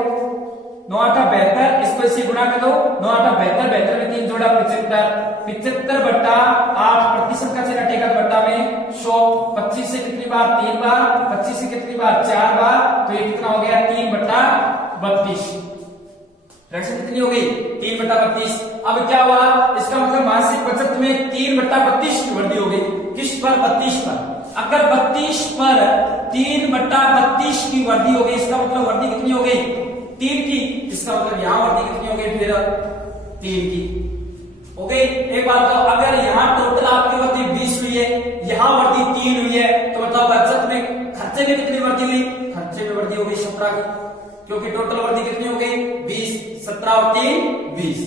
9 8 72, इसको इसी गुणा कर दो। 9 8 72, 72 में 3 जोड़ा 75, 75 बट्टा 8% का चिन्ह हटेगा बट्टा में 100। 25 से कितनी बार? 3 बार। 25 से कितनी बार? 4 बार। तो ये कितना हो गया? 3 बट्टा 32। फ्रैक्शन कितनी हो गई? 3 बट्टा 32। अब क्या हुआ? इसका मतलब मासिक बचत में 3 बट्टा 32 की वृद्धि हो गई। किस पर? 32 पर। अगर 32 पर 3 बट्टा 32 की वृद्धि हो गई, इसका मतलब वृद्धि कितनी हो गई? 3 की। इसका मतलब यहां वृद्धि कितनी हो गई? फिर 3 की हो गई। एक बात तो अगर यहां टोटल आपकी वृद्धि 20 हुई है, यहां वृद्धि 3 हुई है, तो बताओ बचत में खर्चे में कितनी वृद्धि हुई? खर्चे में वृद्धि हो गई 17 की, क्योंकि टोटल वृद्धि कितनी हो गई? 20। 17 और 3 20।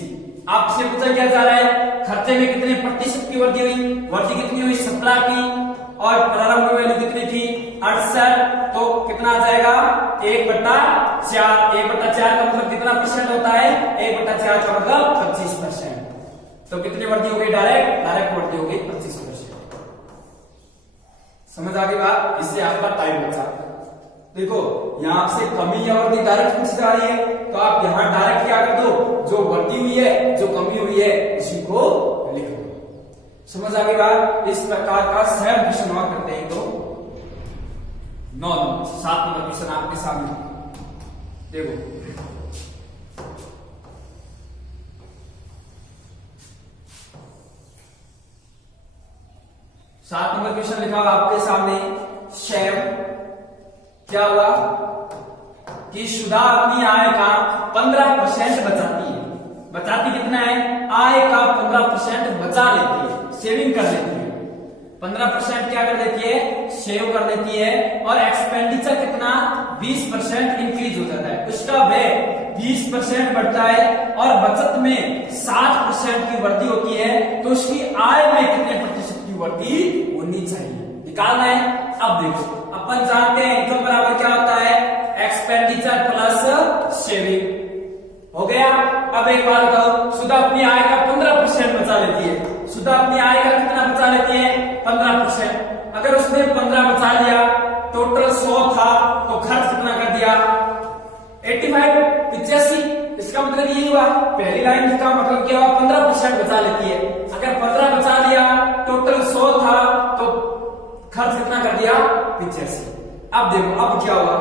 आपसे पूछा क्या जा रहा है? खर्चे में कितने प्रतिशत की वृद्धि हुई? वृद्धि कितनी हुई? 17 की। और प्रारंभ वैल्यू कितनी थी? 68। तो कितना आ जाएगा? 1/4। 1/4 का मतलब कितना परसेंट होता है? 1/4 का मतलब 25%। तो कितनी वृद्धि हो गई? डायरेक्ट वृद्धि हो गई 25%। समझ आ गई बात? इससे आपका टाइम बचा। देखो यहां आपसे कमी या वृद्धि डायरेक्ट पूछी जा रही है, तो आप यहां डायरेक्ट क्या कर दो? जो वृद्धि हुई है, जो कमी हुई है, उसी को लिख दो। समझ आ गई बात? इस प्रकार का स्वयं क्वेश्चन और करते हैं। तो 7 नंबर क्वेश्चन आपके सामने देखो। सात नंबर क्वेश्चन लिखा हुआ आपके सामने। शैम क्या हुआ कि सुधा अपनी आय का 15% बचाती है। बचाती कितना है? आय का 15% बचा लेती है, सेविंग कर लेती है। 15% क्या कर देती है? सेव कर देती है। और एक्सपेंडिचर कितना? 20% इंक्रीज हो जाता है। उसका व्यय 20% बढ़ता है और बचत में 60% की वृद्धि होती है, तो उसकी आय में कितने प्रतिशत की वृद्धि होनी चाहिए निकालना है। अब देखो अपन जानते हैं इनकम बराबर क्या होता है? Expenditure plus saving. हो गया। अब एक बात बताओ, सुधा अपनी आय का 15% बचा लेती है। सुधा अपनी आय का कितना बचा लेती है? 15%। अगर उसने 15 बचा लिया, टोटल 100 था, तो खर्च कितना कर दिया? 85। इसका मतलब ये हुआ, पहली लाइन का मतलब क्या हुआ? 15% बचा लेती है। अगर 15 बचा लिया, टोटल 100 था, तो खर्च कितना कर दिया? 85। अब देखो अब क्या हुआ?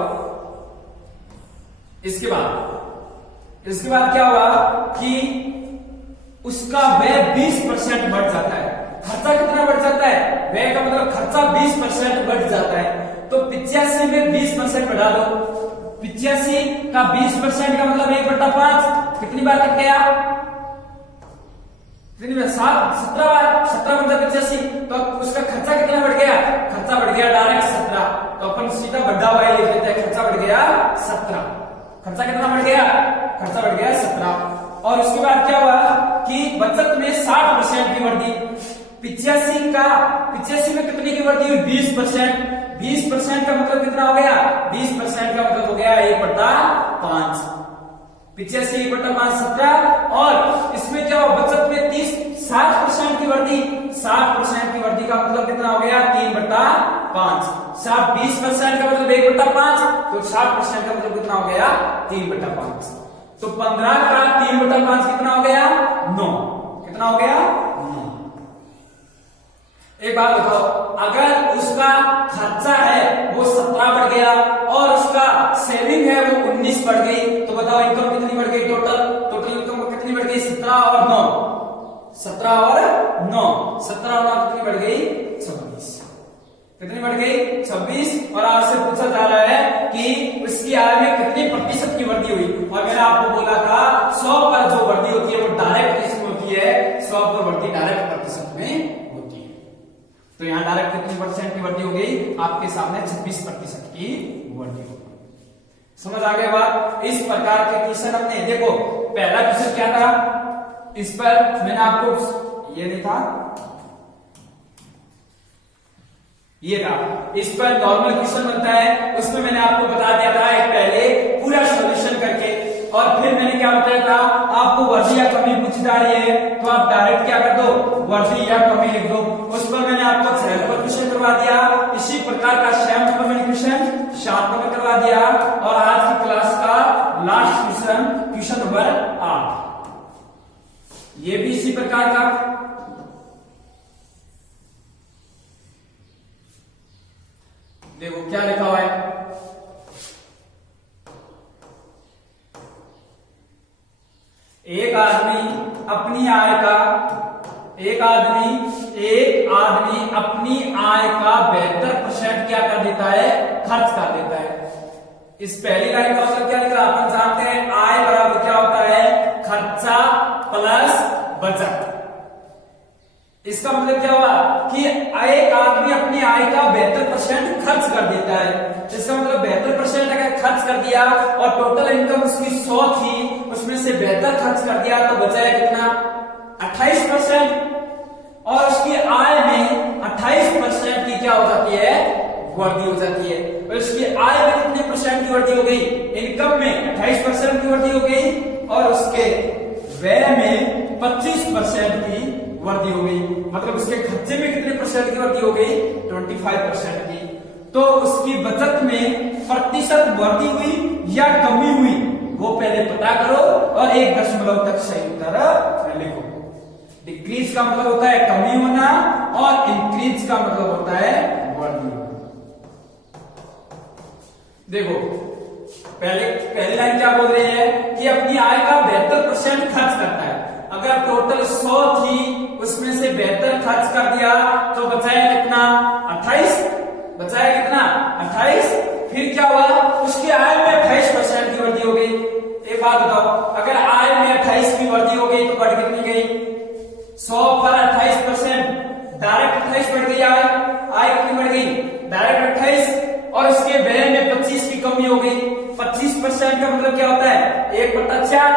इसके बाद क्या हुआ कि उसका व्यय 20% बढ़ जाता है। खर्चा कितना बढ़ जाता है? व्यय का मतलब खर्चा 20% बढ़ जाता है। तो 85 में 20% बढ़ा दो। 85 का 20% का मतलब 1/5। कितनी बार कट गया? 17 बार। 17 मतलब 85। तो उसका खर्चा कितना बढ़ गया? खर्चा बढ़ गया डायरेक्ट 17। तो अपन सीधा बढ़ा हुआ लिख लेते हैं। खर्चा बढ़ गया 17। खर्चा कितना बढ़ गया? खर्चा बढ़ गया 17। और उसके बाद क्या हुआ कि बचत में 60% की वृद्धि। 85 में कितने की वृद्धि हुई? 20%। 20% का मतलब कितना हो गया? 20% का मतलब हो गया 1/5। 85 1/5 17। और इसमें क्या हुआ? बचत में 60% की वृद्धि। 60% की वृद्धि का मतलब कितना हो गया? 3/5। 20% का मतलब 1/5, तो 60% का मतलब कितना हो गया? 3/5। तो 15 का 3/5 कितना हो गया? 9। कितना हो गया? 9। एक बात बताओ, अगर उसका खर्चा है वो 17 बढ़ गया और उसका सेविंग है वो 19 बढ़ गई, तो बताओ इनकम कितनी बढ़ गई? टोटल इनकम कितनी बढ़ गई? 17 और 9, 17 और 9, 17 और 9 कितनी बढ़ गई? 26। कितनी बढ़ गई? 26। और आपसे पूछा जा रहा है कि उसकी आय में कितनी प्रतिशत की वृद्धि हुई, और मैंने आपको बोला था 100 पर जो वृद्धि होती है वो डायरेक्ट इसमें होती है, 100 पर वृद्धि डायरेक्ट प्रतिशत में होती है। तो यहाँ डायरेक्ट कितनी परसेंट की वृद्धि हो गई? आपके सामने 26% की वृद्धि हो गई। समझ आ गया बात? इस प्रकार के क्वेश्चन हमने देखो, पहला क्वेश्चन क्या था, इस पर मैंने आपको ये नहीं था, ये था, इस पर नॉर्मल क्वेश्चन बनता है, उसमें मैंने आपको बता दिया था एक पहले पूरा सॉल्यूशन करके, और फिर मैंने क्या बताया था, आपको वृद्धि या कमी पूछी जा रही है तो आप डायरेक्ट क्या कर दो? वृद्धि या कमी लिख दो। उस पर मैंने आपको 6 नंबर क्वेश्चन करवा दिया, इसी प्रकार का 6 नंबर मैंने क्वेश्चन 7 नंबर करवा दिया, और आज की क्लास का लास्ट क्वेश्चन, क्वेश्चन नंबर 8, ये भी इसी प्रकार का। देखो क्या लिखा हुआ है, एक आदमी अपनी आय का अपनी आय का 72% क्या कर देता है? खर्च कर देता है। इस पहली लाइन का मतलब क्या लिखा? अपन जानते हैं आय बराबर क्या होता है? खर्चा प्लस बचत। इसका मतलब क्या हुआ कि एक आदमी अपनी आय का 72% खर्च कर देता है। इसका मतलब 72% अगर खर्च कर दिया और टोटल इनकम उसकी 100 थी, उसमें से 72 खर्च कर दिया तो बचाया कितना? 28%। और उसकी आय में 28% की क्या हो जाती है? वृद्धि हो जाती है। और उसकी आय में कितने परसेंट की वृद्धि हो गई? इनकम में 28% की वृद्धि हो गई, और उसके व्यय में 25% की वृद्धि हो गई। मतलब उसके खर्चे में कितने परसेंट की वृद्धि हो गई? 25% की। तो उसकी बचत में प्रतिशत वृद्धि हुई या कमी हुई, वो पहले पता करो और 1 दशमलव तक सही उत्तर लिखो। डिक्रीज का मतलब होता है कमी होना, और इंक्रीज का मतलब होता है वृद्धि होना। देखो पहली लाइन क्या बोल रही है कि अपनी आय का 72% खर्च करता है। अगर टोटल 100 थी, उसमें से 72 खर्च कर दिया तो बचाया कितना? 28। बचाया कितना? 28। फिर क्या हुआ? उसकी आय में 28% की वृद्धि हो गई। एक बात बताओ, अगर आय में 28 की वृद्धि हो गई तो बढ़ कितनी गई? 100 पर 28%, डायरेक्ट 28 बढ़ गई। आय कितनी बढ़ गई? डायरेक्ट 28। और उसके व्यय में 25 की कमी हो गई। 25% का मतलब क्या होता है? 1/4।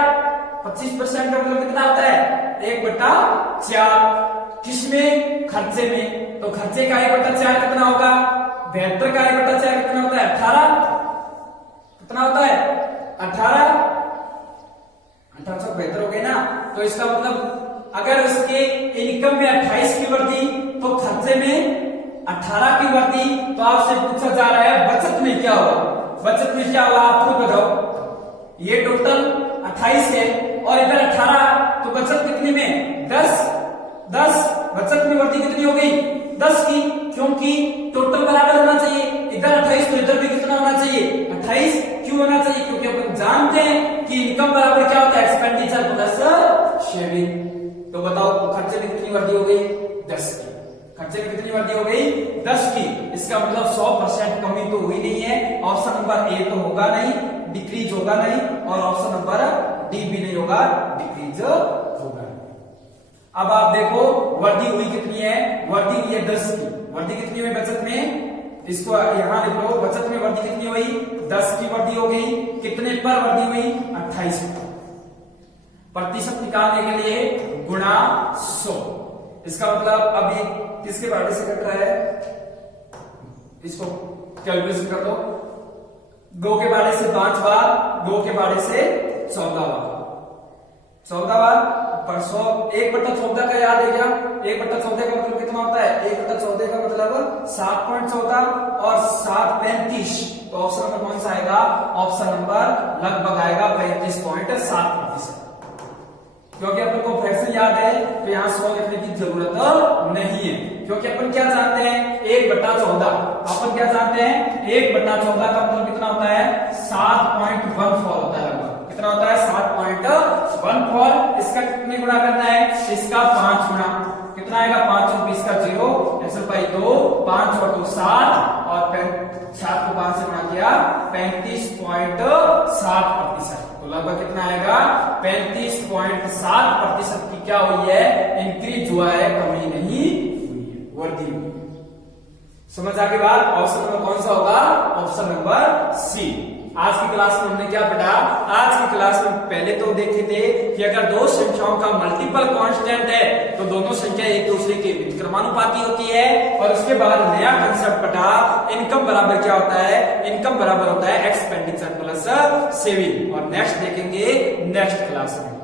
25% का मतलब कितना होता है? 1/4। किसमें? खर्चे में। तो खर्चे का 1/4 कितना होगा? 72 का 1/4 कितना होता है? 18। कितना होता है? 18। 1872 हो गए ना। तो इसका मतलब अगर उसके इनकम में 28 की वृद्धि तो खर्चे में 18 की वृद्धि, तो आपसे पूछा जा रहा है बचत में क्या होगा? बचत में क्या होगा आप खुद बताओ। ये टोटल 28 है और इधर 18, तो बचत कितनी में? 10। बचत में वृद्धि कितनी हो गई? 10 की, क्योंकि टोटल बराबर होना चाहिए। इधर 28 तो इधर भी कितना होना चाहिए? 28। क्यों होना चाहिए? क्योंकि अपन जानते हैं कि इनकम बराबर क्या होता है? Expenditure plus saving. तो बताओ खर्चे में कितनी वृद्धि हो गई? 10 की। खर्चे में कितनी वृद्धि हो गई? 10 की। इसका मतलब 100% कमी तो हुई नहीं है। ऑप्शन नंबर ए तो होगा नहीं, डिक्रीज होगा नहीं, और ऑप्शन नंबर डी भी नहीं होगा, डिक्रीज होगा। अब आप देखो वृद्धि हुई कितनी है? वृद्धि हुई है 10 की। वृद्धि कितनी हुई बचत में? इसको यहां लिख लो। बचत में वृद्धि कितनी हुई? 10 की वृद्धि हो गई। कितने पर वृद्धि हुई? 28 पर। प्रतिशत निकालने के लिए गुणा 100। इसका मतलब अभी किसके बारे से कट रहा है? इसको कैलकुलेशन कर दो। 2 के बारे से 5 बार, 2 के बारे से 14 बार। 14 बार पर 100। 1/14 का याद है क्या? 1/14 का मतलब कितना होता है? 1/14 का मतलब 7.14 और 7.35। तो ऑप्शन नंबर कौन सा आएगा? ऑप्शन नंबर लगभग आएगा 35.7%। क्योंकि अपन को फ्रैक्शन याद है तो यहां 100 लिखने की जरूरत नहीं है, क्योंकि अपन क्या जानते हैं 1/14, अपन क्या जानते हैं 1/14 का मतलब कितना होता है 7.14 होता है लगभग, कितना होता है 7.14। इसका कितने गुणा करना है, इसका 5 गुणा, कितना आएगा 5 और 20 का 0, ऐसे भाई 2, 5 और 2 7 और 7 को 5 से गुणा किया 35.7%। तो लगभग कितना आएगा 35.7% की क्या हुई है, इंक्रीज हुआ है, कमी नहीं हुई है, वृद्धि हुई है। समझ आगे बात। ऑप्शन नंबर कौन सा होगा, ऑप्शन नंबर सी। आज की क्लास में हमने क्या पढ़ा, आज की क्लास में पहले तो देखे थे कि अगर दो संख्याओं का मल्टीपल कांस्टेंट है तो दोनों संख्या एक दूसरे के व्युत्क्रमानुपाती होती है, और उसके बाद नया कंसेप्ट पढ़ा इनकम बराबर क्या होता है, इनकम बराबर होता है एक्सपेंडिचर प्लस सेविंग। और नेक्स्ट देखेंगे नेक्स्ट क्लास में।